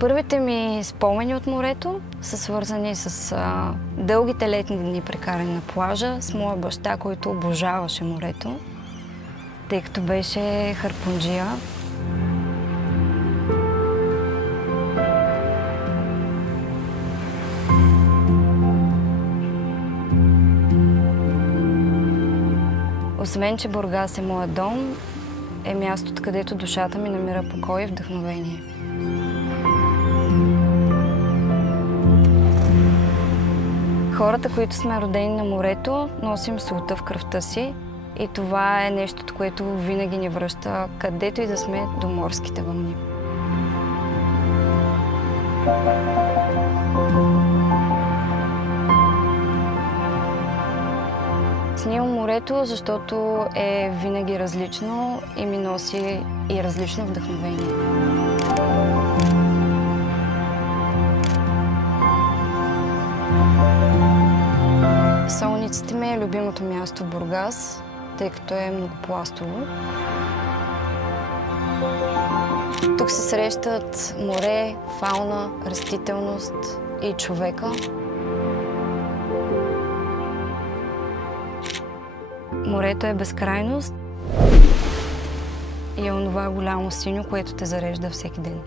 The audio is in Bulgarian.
Първите ми спомени от морето са свързани с дългите летни дни, прекарани на плажа, с моя баща, който обожаваше морето, тъй като беше харпунджия. Освен, че Бургас е моят дом, е мястото, където душата ми намира покой и вдъхновение. Хората, които сме родени на морето, носим солта в кръвта си и това е нещото, което винаги ни връща, където и да сме, до морските вълни. Снимам морето, защото е винаги различно и ми носи и различно вдъхновение. Солниците ми е любимото място в Бургас, тъй като е многопластово. Тук се срещат море, фауна, растителност и човека. Морето е безкрайност и е онова голямо синьо, което те зарежда всеки ден.